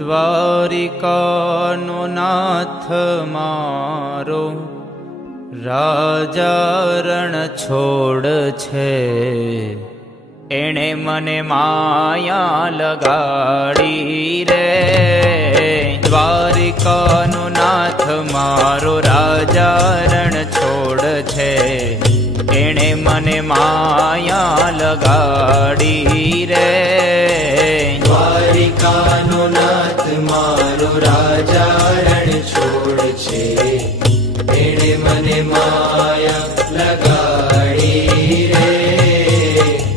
દ્વારિકાનો નાથ મારો રાજા રણ છોડ છે, એણે મને માયા લગાડી રે. દ્વારિકાનો નાથ મારો રાજા રણ છોડ છે, એણે મને માયા લગાડી રે. દ્વારિકાનો નાથ મારો રાજા રણ છોડ છે, એણે મને માયા લગાડી રે.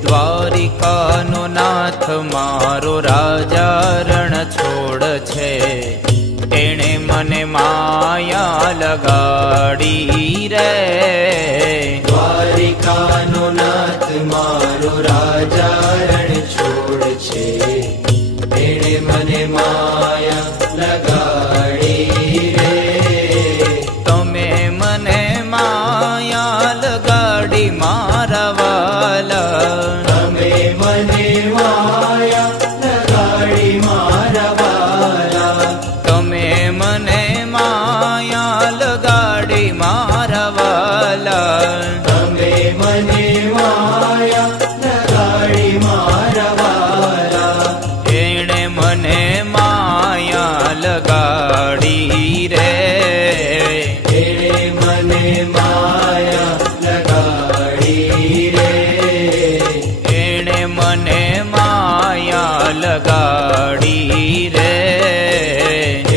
દ્વારિકાનો નાથ મારો રાજા રણ છોડ છે, એણે મને માયા લગાડી રે. દ્વારિકાનો નાથ મારો રાજા રણ છોડ છે, એણે મને માયા લગાડી રે. તમે મને માયા લગાડી મારા વાલા, તમે મને માયા લગાડી મારા વાલા. તમે મને માયા લગાડી મારા વાલા. તમે મને માયા લગાડી મારા વાલા. એણે મને માયા લગાડી રે. એણે મને માયા લગાડી રે. એણે મને માયા લગાડી રે.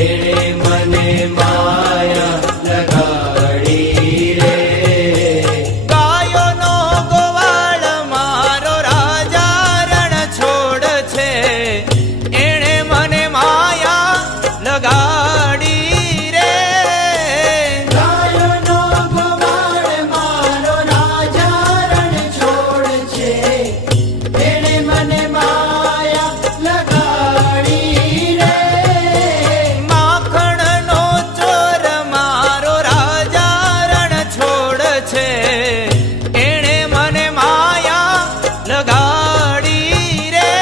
એણે મને માયા લગાડી રે. ગાયોનો ગોવાળ મારો રાજા રણ છોડ છે, એણે મને માયા લગાડી રે. ગાયોનો ગોવાળ મારો રાજા રણ છોડ છે, એણે મને માયા લગાડી રે. માખણનો ચોર મારો રાજા રણ છોડ છે, એણે મને માયા લગાડી રે.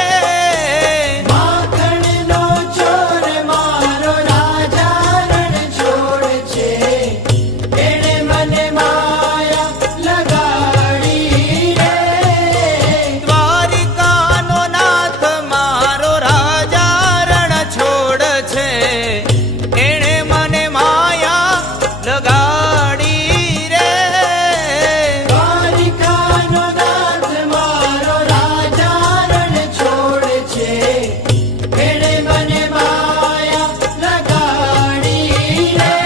માખણનો ચોર મારો રાજા રણ છોડ છે, એણે મને માયા લગાડી રે. દ્વારિકાનો નાથ મારો રાજા રણ છોડ છે, એણે મને માયા લગાડી રે. દ્વારિકાનો નાથ મારો રાજા રણ છોડ છે, એણે મને માયા લગાડી રે.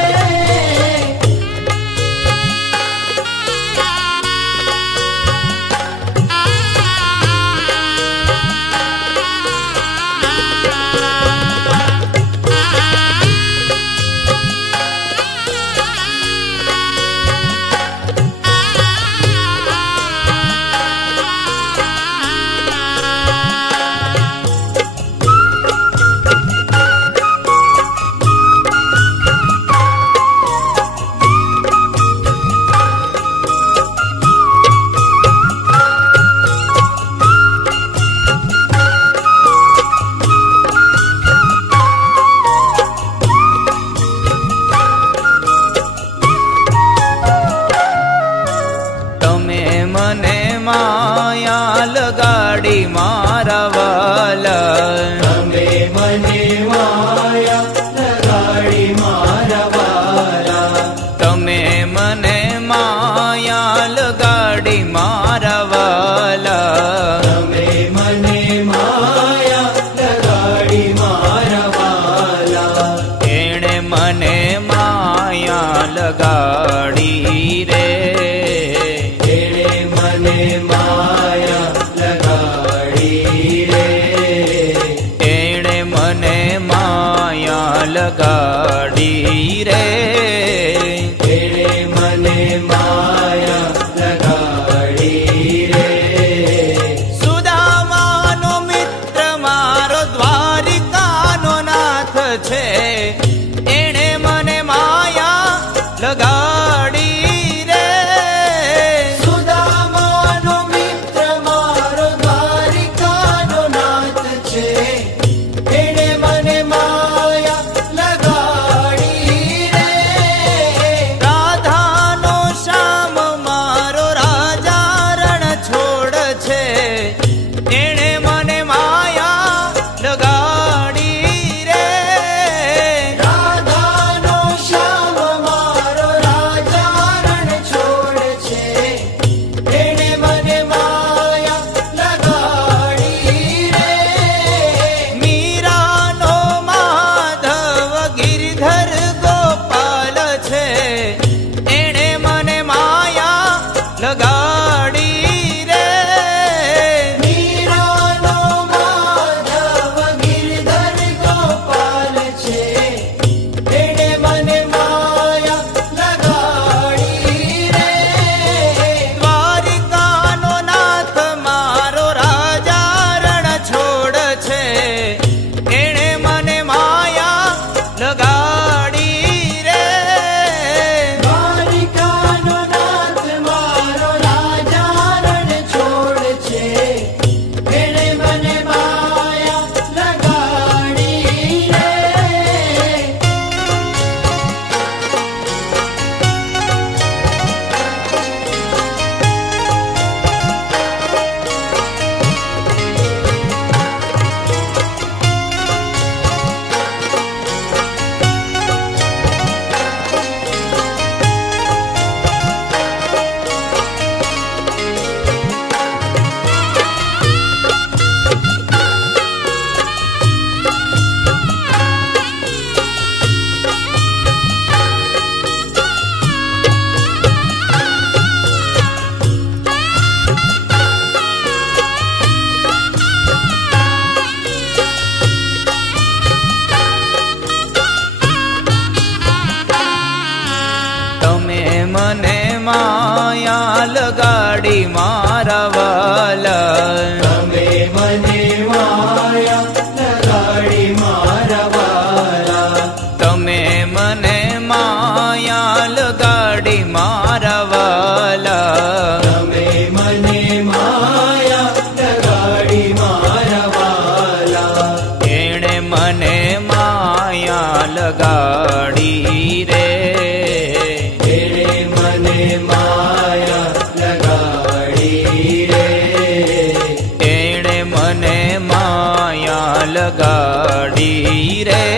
તમે મને માયા લગાડી મારા વાલા. તમે મને માયા લગાડી મારા વાલા. તમે મને માયા લગાડી મારા વાલા. તમે મને માયા લગાડી મારા વાલા. એણે મને માયા લગાડી રે. એણે મને માયા લગાડી રે. એણે મને માયા લગાડી રે. એણે મને માયા લગાડી રે. સુદામાનો મિત્ર મારો દ્વારિકાનો નાથ છે, એણે મને માયા લગાડી રે. સુદામાનો મિત્ર મારો દ્વારિકાનો નાથ છે, એણે મને માયા મારા વાલા. તમે મને માયા લગાડી મારા વાલા. તમે મને માયા લગાડી મારા વાલા. તમે મને માયા લગાડી મારા વાલા. એણે મને માયા લગાડી રે. એણે મને માયા લગાડી રે. એણે મને માયા લગાડી રે.